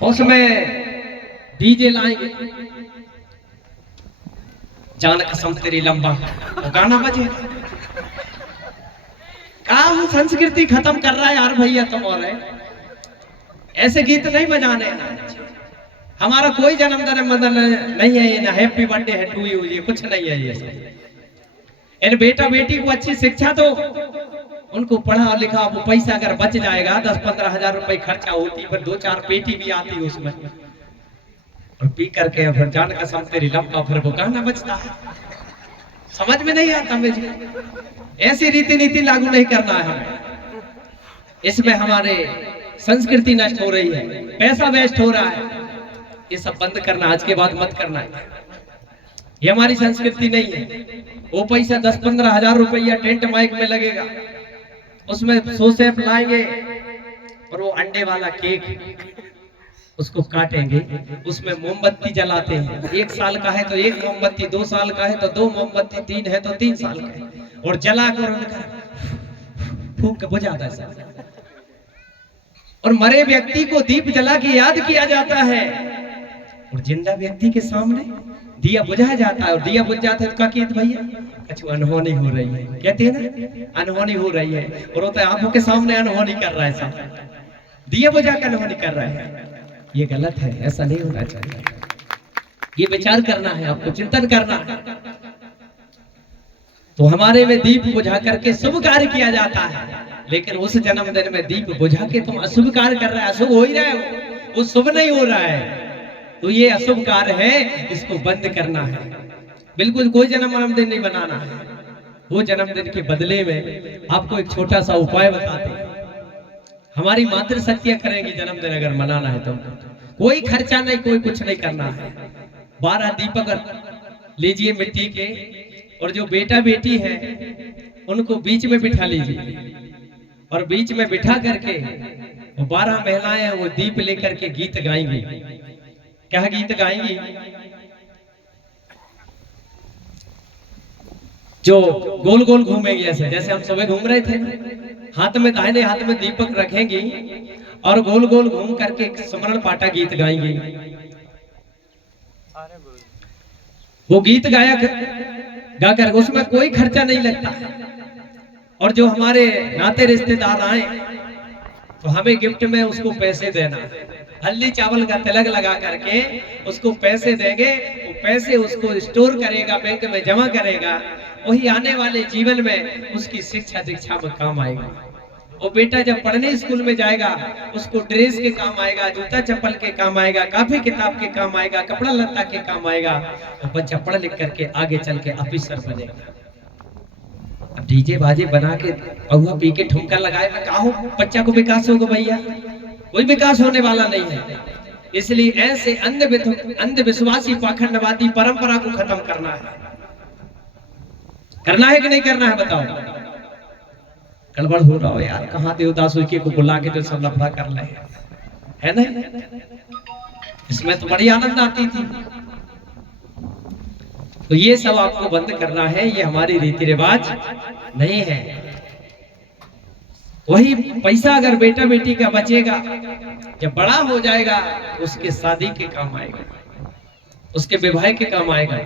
उसमें डीजे लाएंगे, जान कसम तेरी लंबा वो गाना बजे। काम संस्कृति खत्म कर रहा है यार भैया तुम, और ऐसे गीत नहीं बजाने हैं। हमारा कोई जन्मदिन मदन नहीं है, ये ना हैप्पी बर्थडे है टू यू, ये कुछ नहीं है ये सब। इन बेटा बेटी को अच्छी शिक्षा दो, उनको पढ़ा लिखा, वो पैसा अगर बच जाएगा 10-15 हजार रुपए खर्चा होती, पर 2-4 पेटी भी आती उसमें, और पी करके फिर जान कसम तेरी लंबा फिर वो गाना बजता है। समझ में नहीं आता मुझे, ऐसी रीति नीति लागू नहीं करना है हमें। इसमें हमारे संस्कृति नष्ट हो रही है, पैसा वेस्ट हो रहा है, ये सब बंद करना, आज के बाद मत करना है। ये हमारी संस्कृति नहीं है। वो पैसा 10-15 हजार रुपया टेंट माइक में लगेगा, उसमें सोसेप लाएंगे और वो अंडे वाला केक उसको काटेंगे, उसमें मोमबत्ती जलाते हैं। 1 साल का है तो 1 मोमबत्ती, 2 साल का है तो 2 मोमबत्ती, 3 है तो 3 साल का है, और जला कर फूंक के बुझाता है। और मरे व्यक्ति को दीप जला के याद किया जाता है, और जिंदा व्यक्ति के सामने दिया बुझाया जाता है। और दिया बुझ जाता है तो क्या कहते भैया, अच्छा अनहोनी हो रही है, कहते हैं ना अनहोनी हो रही है, और होता है आंखों के सामने अनहोनी कर रहा है, साहब दिया बुझा कर अनहोनी कर रहा है। ये गलत है, ऐसा नहीं होना चाहिए। ये विचार करना है, आपको चिंतन करना है। तो हमारे में दीप बुझा करके शुभ कार्य किया जाता है, लेकिन उस जन्मदिन में दीप बुझा के तुम अशुभ कार्य कर रहे हैं, अशुभ हो ही रहा है, वो शुभ नहीं हो रहा है, तो ये अशुभ कार्य है, इसको बंद करना है। बिल्कुल कोई जन्मदिन नहीं बनाना है। वो जन्मदिन के बदले में आपको एक छोटा सा उपाय बताते हैं। हमारी मातृशक्तियां करेंगी जन्मदिन अगर मनाना है तो, कोई खर्चा नहीं, कोई कुछ नहीं करना है। 12 दीपक लीजिए मिट्टी के, और जो बेटा बेटी है उनको बीच में बिठा लीजिए, और बीच में बिठा करके 12 महिलाएं हैं वो दीप लेकर के गीत गाएंगी। क्या गीत गाएंगी? जो गोल गोल घूमेंगी, ऐसे जैसे हम सुबह घूम रहे थे, हाथ में दाहिने हाथ में दीपक रखेंगी और गोल गोल घूम करके स्मरण पाठा गीत गाएंगी। वो गीत गाकर उसमें कोई खर्चा नहीं लगता, और जो हमारे नाते रिश्तेदार आए तो हमें गिफ्ट में उसको पैसे देना, हल्दी चावल का तिलक लगा करके उसको पैसे देंगे। वो पैसे उसको स्टोर करेगा, बैंक में जमा करेगा, वही आने वाले जीवन में उसकी शिक्षा दीक्षा में काम आएगा। वो बेटा जब पढ़ने स्कूल में जाएगा उसको ड्रेस के काम आएगा, जूता चप्पल के काम आएगा, काफी किताब के काम आएगा, कपड़ा लत्ता के काम आएगा। तो बच्चा पढ़ लिख करके आगे चल के ऑफिसर बनेगा। अब डीजे बाजे बना के पहुआ पी के ठुमका लगाए में कहा बच्चा को विकास होगा? भैया कोई विकास होने वाला नहीं है। इसलिए ऐसे अंधविश्वासी पाखंडवादी परंपरा को खत्म करना है। करना है कि नहीं करना है बताओ? गड़बड़ हो रहा हो यार, कहाँ देवदास को बुला के तो सब लफड़ा कर ले, है नहीं? इसमें तो बड़ी आनंद आती थी। तो ये सब आपको बंद करना है, ये हमारी रीति रिवाज नहीं है। वही पैसा अगर बेटा बेटी का बचेगा, जब बड़ा हो जाएगा उसके शादी के काम आएगा, उसके विवाह के काम आएगा।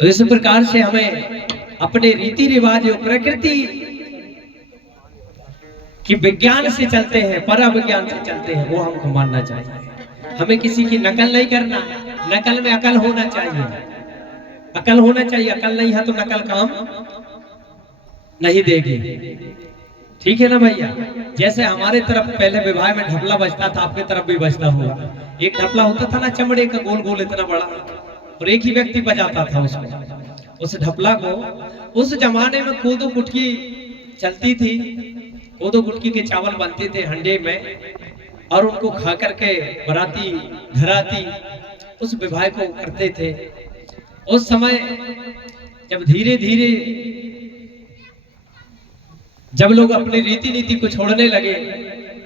तो इस प्रकार से हमें अपने रीति रिवाज और प्रकृति की विज्ञान से चलते हैं, पराविज्ञान से चलते हैं, वो हमको मानना चाहिए। हमें किसी की नकल नहीं करना, नकल में अकल होना चाहिए, अकल होना चाहिए। अकल नहीं है तो नकल काम नहीं देगी। ठीक है ना भैया? जैसे हमारे तरफ पहले विवाह में ढपला बजता था, आपके तरफ भी बजता होगा। एक ढपला होता था ना चमड़े का, गोल गोल इतना बड़ा, और एक ही व्यक्ति बजाता था उसको। उस ढपला को उस जमाने में कोदो कुटकी चलती थी, कोदो कुटकी के चावल बनते थे हंडे में, और उनको खा करके बराती घराती उस विवाह को करते थे। उस समय जब धीरे धीरे जब लोग अपनी रीति नीति को छोड़ने लगे,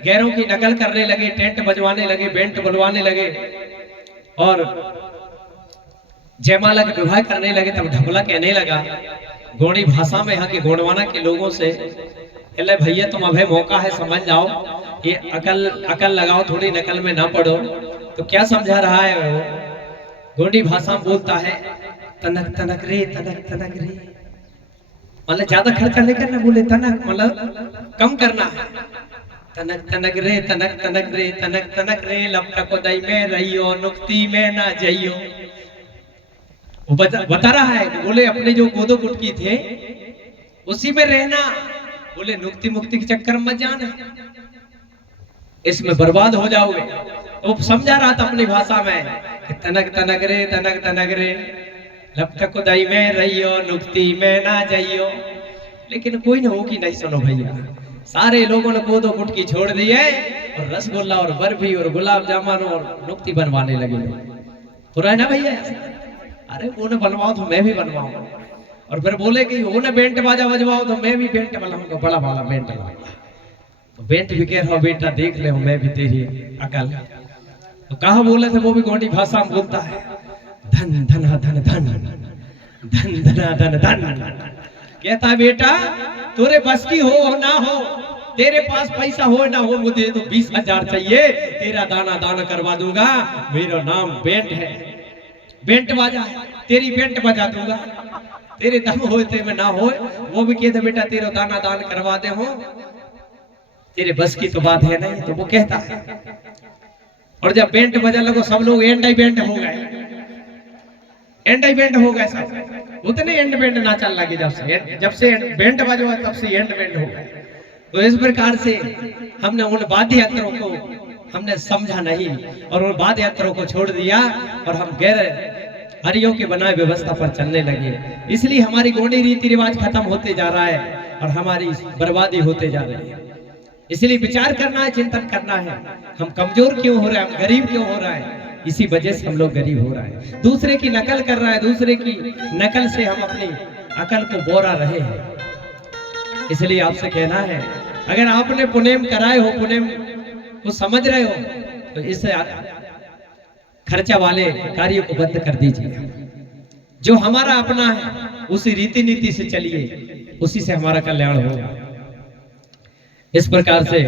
गैरों की नकल करने लगे, टेंट बजवाने लगे, बैंड बुलवाने लगे, और जयमाला के विवाह करने लगे, तब ढपला कहने लगा। गोंडी भाषा में यहाँ के गोंडवाना के लोगों से कहले भैया तुम अभे मौका है समझ जाओ, ये अकल अकल लगाओ, थोड़ी नकल में ना पड़ो। तो क्या समझा रहा है वो? गोंडी भाषा में बोलता है तनक तनक रे, तनक तनक रे, मतलब ज्यादा खर्चा नहीं करना, बोले तनक मतलब कम करना है। तनक तनक रे, तनक तनक रे, तनक तनक रे, लपटा को दई में रहियो, नुक्ति में ना जइयो। वो बता रहा है, बोले अपने जो गोदो गुटकी थे उसी में रहना, बोले नुक्ति मुक्ति के चक्कर में मत जाना, इसमें बर्बाद हो जाओगे। तो वो समझा रहा था अपनी भाषा में कि तनक तनक रे, तनक तनक रे, लपटक दई में रहियो, नुक्ति में ना जाइयो। लेकिन कोई ना होगी नहीं, सुनो भैया, सारे लोगों ने गोदो गुटकी छोड़ दी है और रसगुल्ला और बर्फी और गुलाब जामुन और नुक्ति बनवाने लगे। पूरा है ना भैया? अरे वो ने बनवाओ तो मैं भी बनवाऊं, और फिर बोले कि वो ने बेंट बाजा बजवाओ तो मैं भी बेंट बजाऊंगा, बड़ा वाला बेंट बजाऊंगा। तो बेंट भी कह रहा हूँ बेटा देख ले मैं भी तेरी अकल। तो कहा बोले थे वो भी गोंडी भाषा में बोलता है धन धना धन धन, धन धना धन धन। कहता बेटा तोरे बस की हो ना हो, तेरे पास पैसा हो ना हो, मुझे तो 20,000 चाहिए, तेरा दाना दान करवा दूंगा। मेरा नाम बेंट है, बेंट बाजा है, तेरी बेंट बजा दूंगा। तेरे दम होते में ना हो, वो भी कहते बेटा तेरा दाना दान करवा दे हो, तेरे बस की तो बात है नहीं। तो वो कहता है, और जब बेंट बजा लगो सब लोग एंड आई बेंट हो गए, एंड आई बेंट हो गए सब, उतने एंड बेंट ना चल लगे जब से बेंट बजा तब से एंड बेंट हो गए। तो इस प्रकार से हमने उन वाद्य यंत्रों को हमने समझा नहीं और उन वाद्य यंत्रों को छोड़ दिया और हम गैर हरियों के बनाए व्यवस्था पर चलने लगे। इसलिए हमारी गोंडी रीति रिवाज खत्म होते जा रहा है और हमारी बर्बादी होते जा रही है। इसलिए विचार करना है, चिंतन करना है, हम कमजोर क्यों हो रहे हैं, हम गरीब क्यों हो रहा है। इसी वजह से हम लोग गरीब हो रहा है, दूसरे की नकल कर रहा है, दूसरे की नकल से हम अपनी अकल को बोरा रहे हैं। इसलिए आपसे कहना है, अगर आपने पुनेम कराए हो, पुनेम को समझ रहे हो, तो इस खर्चा वाले कार्यों को बंद कर दीजिए। जो हमारा अपना है उसी रीति नीति से चलिए, उसी से हमारा कल्याण होगा। इस प्रकार से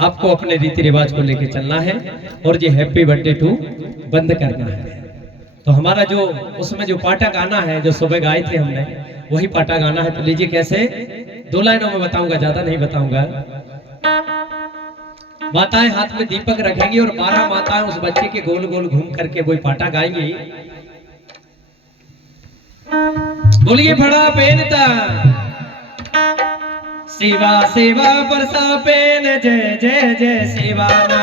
आपको अपने रीति रिवाज को लेकर चलना है और ये हैप्पी बर्थडे टू बंद करना है। तो हमारा जो उसमें जो पाटा गाना है, जो सुबह गाए थे हमने, वही पाटा गाना है। तो लीजिए कैसे, 2 लाइनों में बताऊंगा, ज्यादा नहीं बताऊंगा। माताएं हाथ में दीपक रखेंगी और 12 माताएं उस बच्चे के गोल गोल घूम करके वही पाटा गाएंगी। बोलिए बड़ा पेनता सेवा सेवा परसा पेन, जय जय जय सेवाना,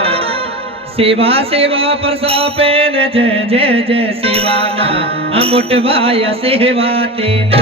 सेवा सेवा परसा पेन, जय जय जय सेवाना, अमुटवाया सेवा तेने।